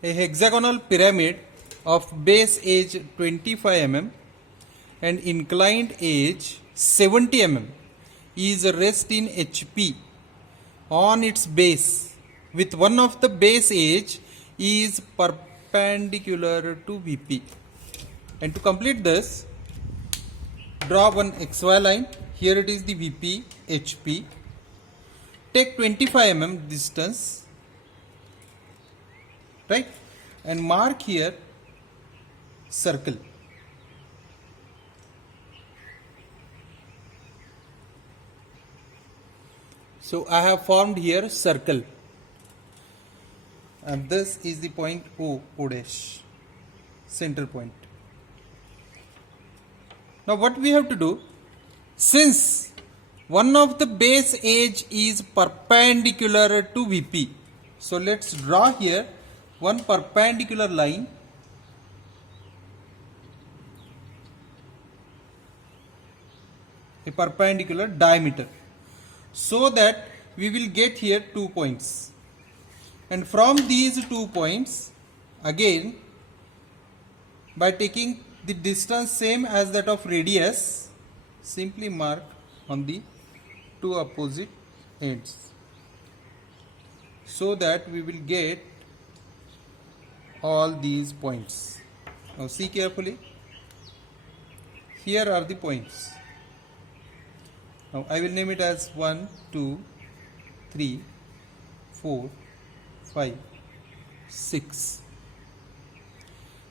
A hexagonal pyramid of base edge 25 mm and inclined edge 70 mm is rest in HP on its base with one of the base edge is perpendicular to VP. And to complete this, draw one XY line. Here it is the VP HP. Take 25 mm distance, right, and mark here circle. So I have formed here circle, and this is the point O dash, center point. Now what we have to do, since one of the base edge is perpendicular to VP, so let's draw here one perpendicular line. A perpendicular diameter, so that we will get here 2 points, and from these 2 points again, by taking the distance same as that of radius, simply mark on the two opposite ends, so that we will get all these points. Now see carefully, here are the points. Now I will name it as 1, 2, 3, 4, 5, 6.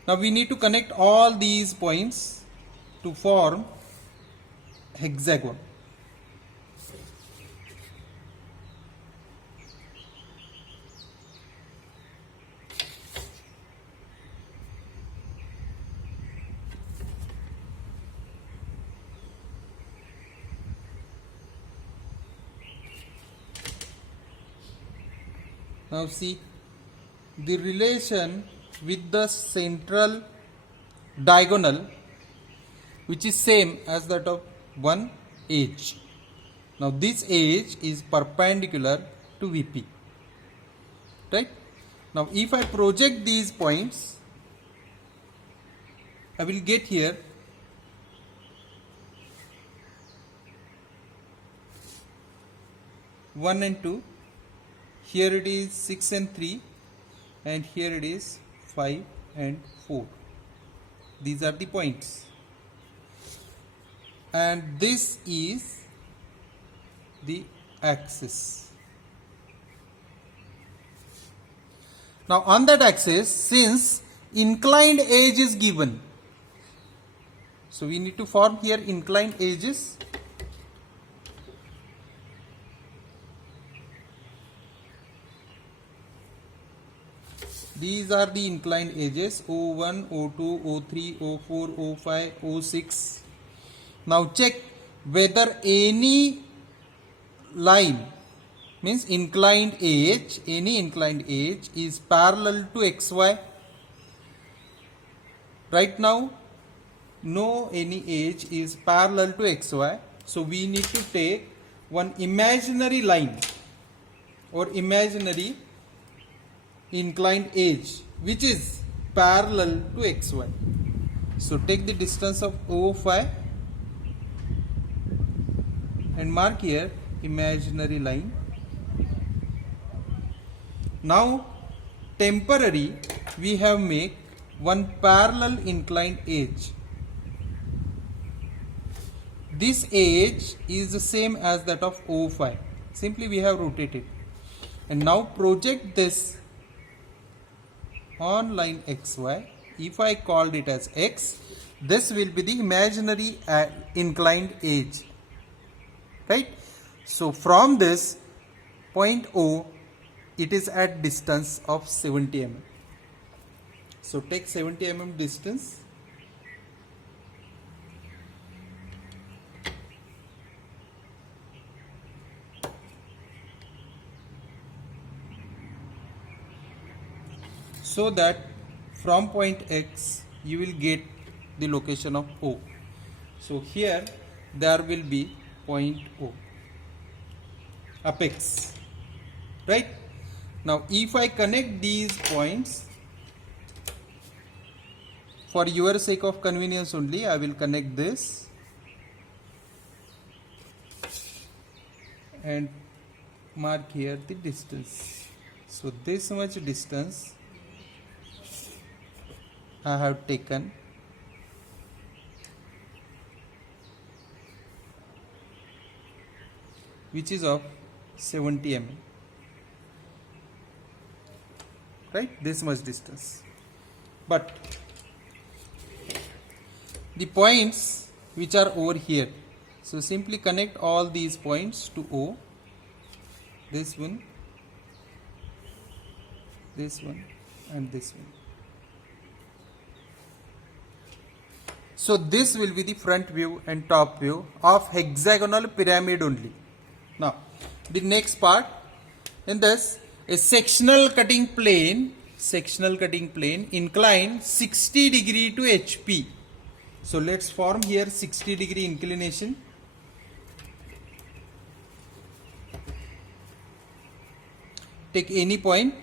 Now we need to connect all these points to form hexagon. Now see the relation with the central diagonal, which is same as that of one edge. Now this edge is perpendicular to VP, right? Now if I project these points, I will get here one and 2. Here it is 6 and 3, and here it is 5 and 4. These are the points, and this is the axis. Now on that axis, since inclined edge is given, so we need to form here inclined edges. These are the inclined edges O1, O2, O3, O4, O5, O6. Now check whether any line, means inclined edge, any inclined edge is parallel to XY. Right now, no any edge is parallel to XY. So we need to take one imaginary line or imaginary inclined edge which is parallel to XY. So take the distance of O5 and mark here imaginary line. Now temporary we have make one parallel inclined edge. This edge is the same as that of O5. Simply we have rotated, and now project this on line XY. If I called it as X, this will be the imaginary inclined edge, right? So from this point O, it is at distance of 70 mm. So take 70 mm distance. So that from point X you will get the location of O. So here there will be point O, apex, right? Now if I connect these points, for your sake of convenience only, I will connect this and mark here the distance. So this much distance I have taken, which is of 70 mm. Right, this much distance. But the points which are over here, so simply connect all these points to O. This one, and this one. So this will be the front view and top view of hexagonal pyramid only. Now the next part, in this, a sectional cutting plane inclined 60 degree to HP. So let's form here 60 degree inclination. Take any point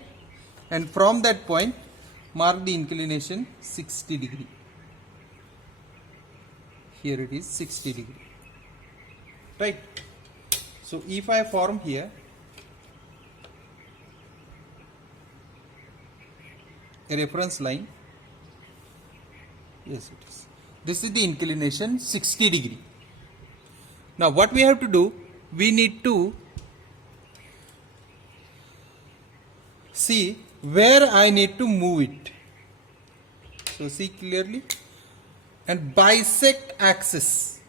and from that point mark the inclination 60 degree. Here it is 60 degree. Right. So if I form here a reference line, yes it is. This is the inclination 60 degree. Now what we have to do, we need to see where I need to move it. So see clearly, and bisect axis.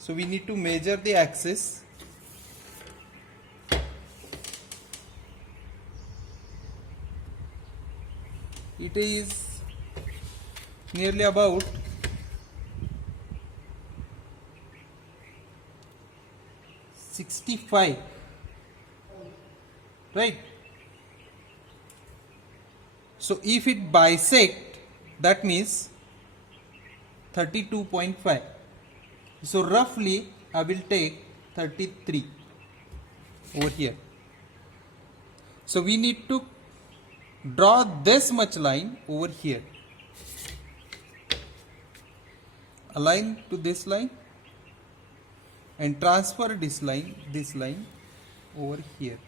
So we need to measure the axis. It is nearly about 65, right? So if it bisect, that means 32.5. So roughly I will take 33 over here. So we need to draw this much line over here, align to this line and transfer this line over here.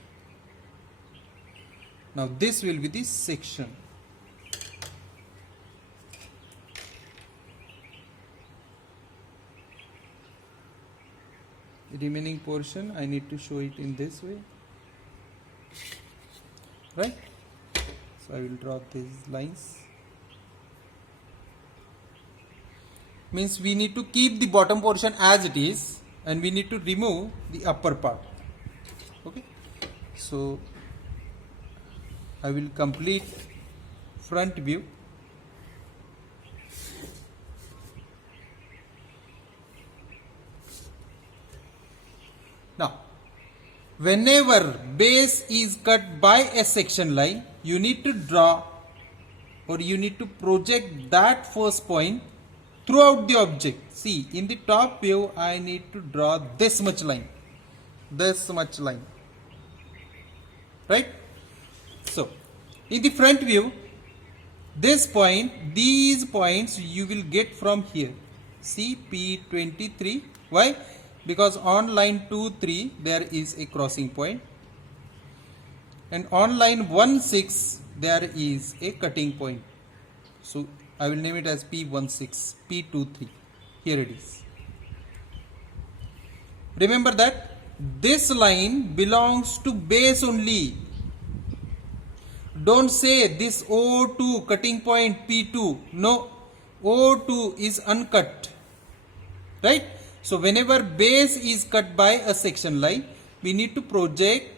Now this will be the section. The remaining portion I need to show it in this way, right? So I will draw these lines. Means we need to keep the bottom portion as it is and we need to remove the upper part. Okay, so I will complete front view. Now whenever base is cut by a section line, you need to draw or you need to project that first point throughout the object. See, in the top view I need to draw this much line, right? So in the front view, this point, these points you will get from here. See P23. Why? Because on line 2, 3 there is a crossing point, and on line 1, 6 there is a cutting point. So I will name it as P16, P23. Here it is. Remember that this line belongs to base only. Don't say this O2 cutting point P2. No, O2 is uncut, right? So whenever base is cut by a section line, we need to project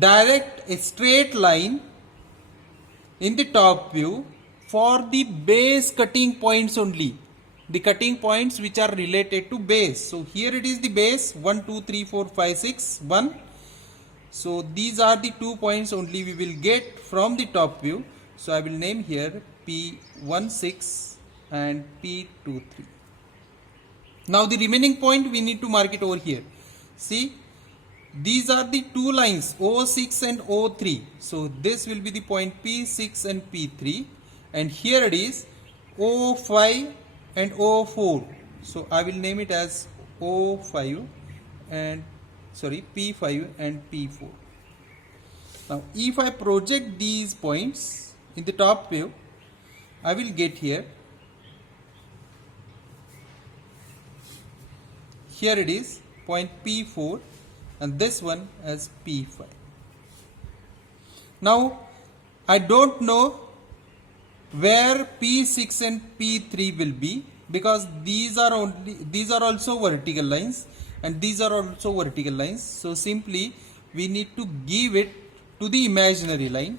direct a straight line in the top view for the base cutting points only, the cutting points which are related to base. So here it is the base 1, 2, 3, 4, 5, 6, 1. So these are the 2 points only we will get from the top view. So I will name here P16 and P23. Now the remaining point we need to mark it over here. See, these are the 2 lines O6 and O3. So this will be the point P6 and P3, and here it is O5 and O4. So I will name it as O5 and P5 and P4. Now if I project these points in the top view, I will get here it is point P4 and this one as P5. Now I don't know where P6 and P3 will be, because these are also vertical lines and these are also vertical lines. So simply we need to give it to the imaginary line.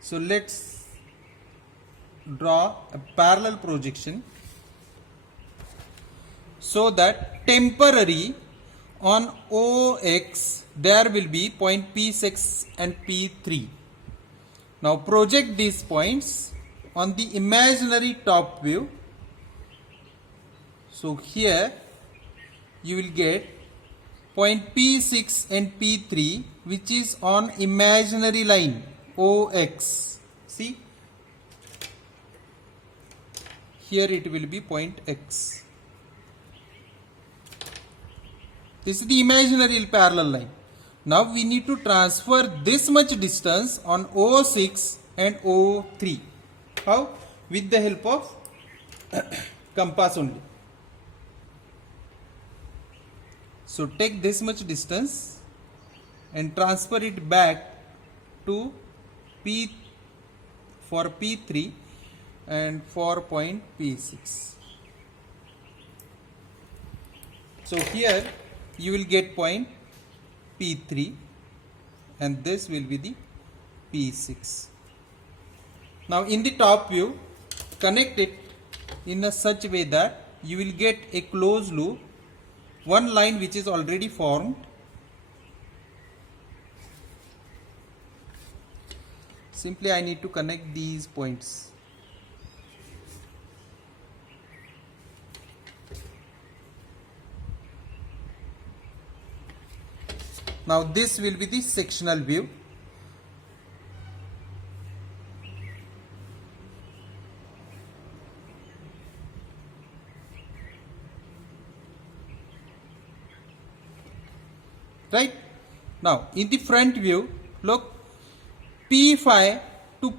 So let's draw a parallel projection so that temporary on OX there will be point P6 and P3. Now project these points on the imaginary top view. So here you will get point P6 and P3 which is on imaginary line OX. See, here it will be point X. This is the imaginary parallel line. Now we need to transfer this much distance on O6 and O3. How? With the help of compass only. So take this much distance and transfer it back to P for P3 and for point P6. So here you will get point P3 and this will be the P6. Now in the top view, connect it in a such way that you will get a closed loop, one line which is already formed. Simply I need to connect these points. Now this will be the sectional view. Right? Now in the front view, look, P5 to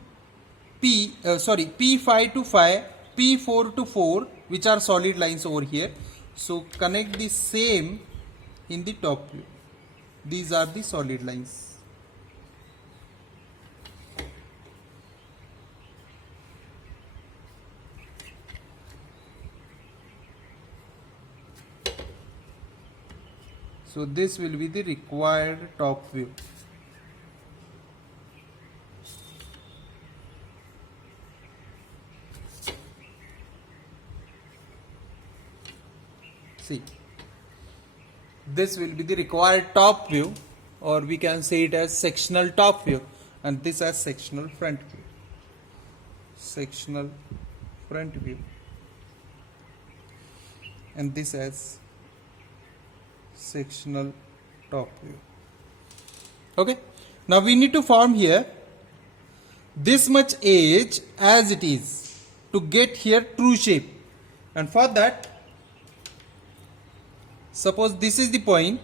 P5 to 5, P4 to 4, which are solid lines over here. So connect the same in the top view. These are the solid lines. So this will be the required top view. See, this will be the required top view, or we can say it as sectional top view, and this as sectional front view. Sectional front view, and this as sectional top view. Okay, now we need to form here this much edge as it is to get here true shape, and for that, suppose this is the point,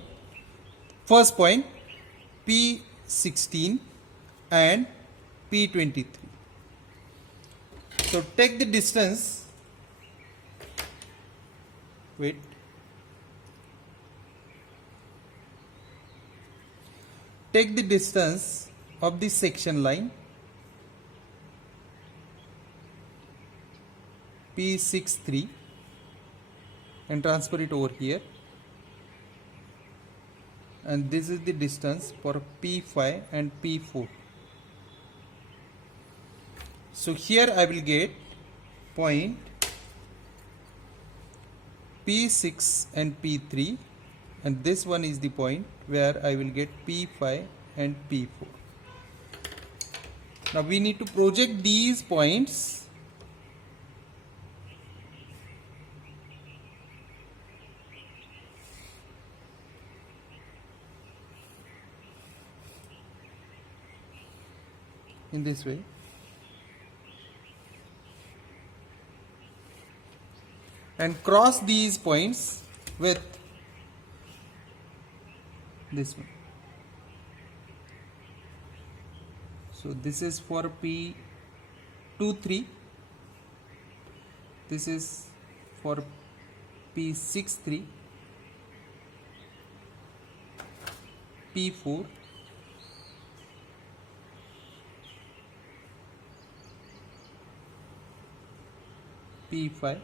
first point P16 and P23. So take the distance, wait, take the distance of the section line P63 and transfer it over here, and this is the distance for P5 and P4. So here I will get point P6 and P3, and this one is the point where I will get P5 and P4. Now we need to project these points in this way. And cross these points with this one. So this is for P23, this is for P63, P4, P5,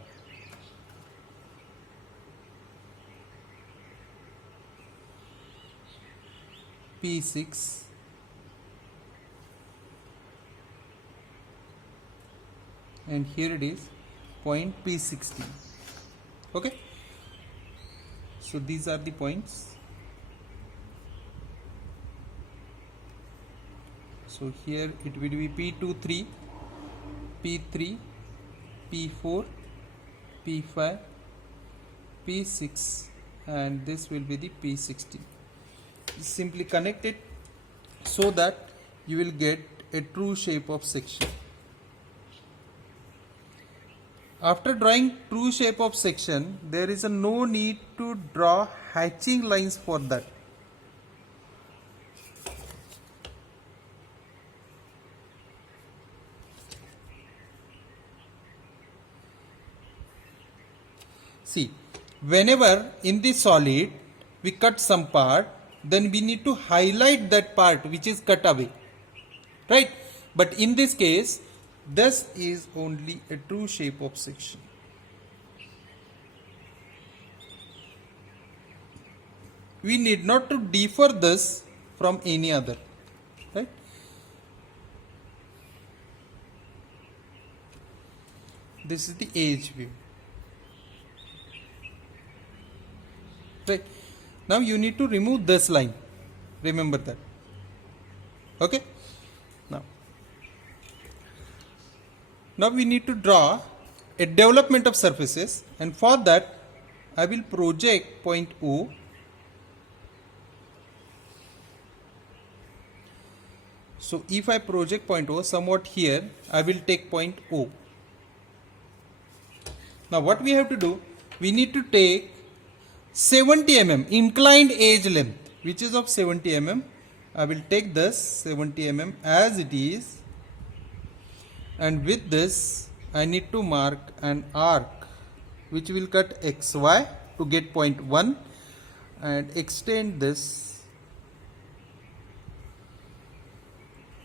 P6, and here it is point P16. Okay, so these are the points. So here it will be P23, P3, P4, P5, P6, and this will be the P16. Simply connect it so that you will get a true shape of section. After drawing true shape of section, there is no need to draw hatching lines for that. See, whenever in the solid we cut some part, then we need to highlight that part which is cut away, right? But in this case, this is only a true shape of section. We need not to differ this from any other, right? This is the edge view, right? Now you need to remove this line, remember that. Okay, now we need to draw a development of surfaces, and for that I will project point O. So if I project point O somewhat here, I will take point O. Now what we have to do, we need to take 70 mm inclined edge length, which is of 70 mm. I will take this 70 mm as it is, and with this I need to mark an arc which will cut XY to get point 1 and extend this,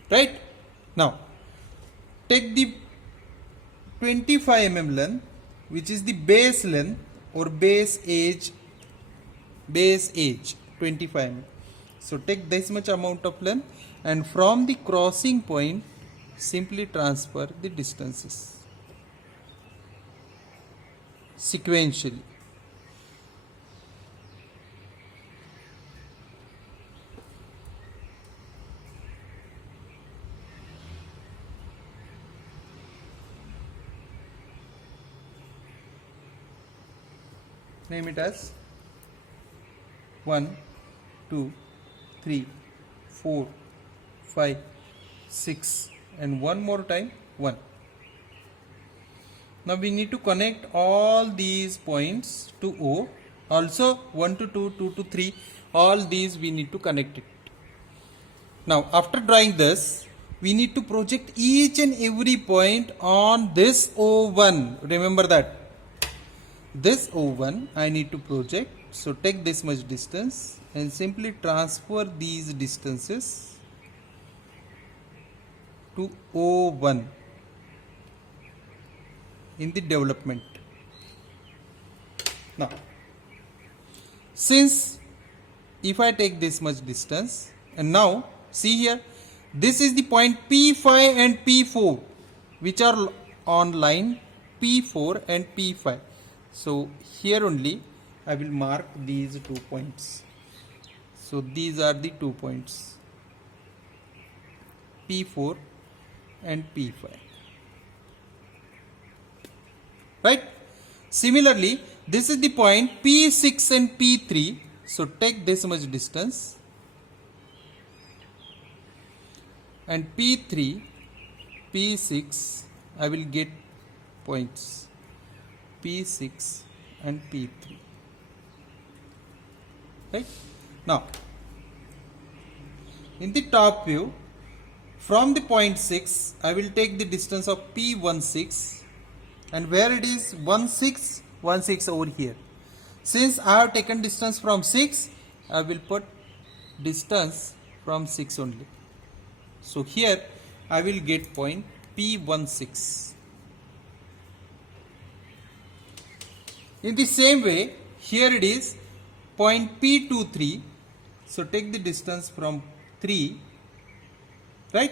right? Now take the 25 mm length, which is the base length or base edge 25 mm. So take this much amount of length, and from the crossing point simply transfer the distances sequentially. Name it as 1, 2, 3, 4, 5, 6, and one more time 1. Now we need to connect all these points to O. Also 1 to 2, 2 to 3, all these we need to connect it. Now after drawing this, we need to project each and every point on this O1. Remember that. This O1 I need to project. So take this much distance and simply transfer these distances to O1 in the development. Now since if I take this much distance, and now see here, this is the point P5 and P4 which are on line P4 and P5. So here only I will mark these 2 points. So these are the 2 points, P4 and P5, right? Similarly, this is the point P6 and P3. So take this much distance and P3, P6, I will get points P6 and P3. Right? Now, in the top view, from the point 6, I will take the distance of P16, and where it is 16 over here. Since I have taken distance from 6, I will put distance from 6 only. So here I will get point P16. In the same way, here it is point P23. So take the distance from 3, right,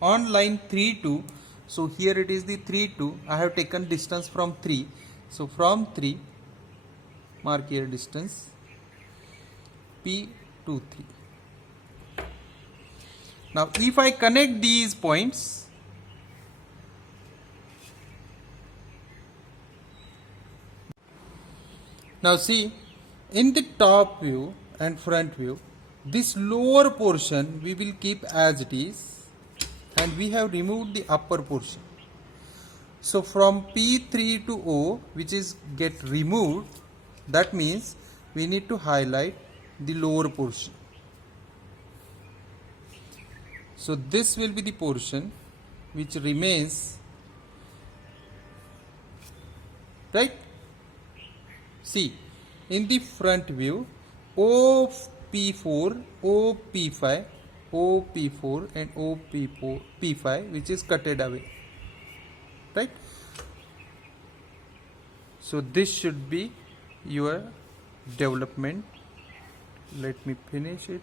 on line 3 2. So here it is the 3 2. I have taken distance from 3. So from 3, mark here distance P23. Now if I connect these points, now see, in the top view and front view, this lower portion we will keep as it is, and we have removed the upper portion. So from P3 to O, which is get removed, that means we need to highlight the lower portion. So this will be the portion which remains, right? See, in the front view, OP4, OP5, OP4 and P5, which is cutted away, right? So this should be your development. Let me finish it.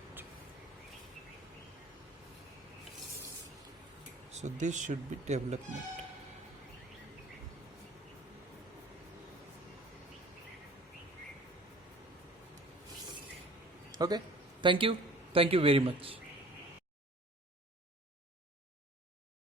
So this should be development. Okay, thank you very much.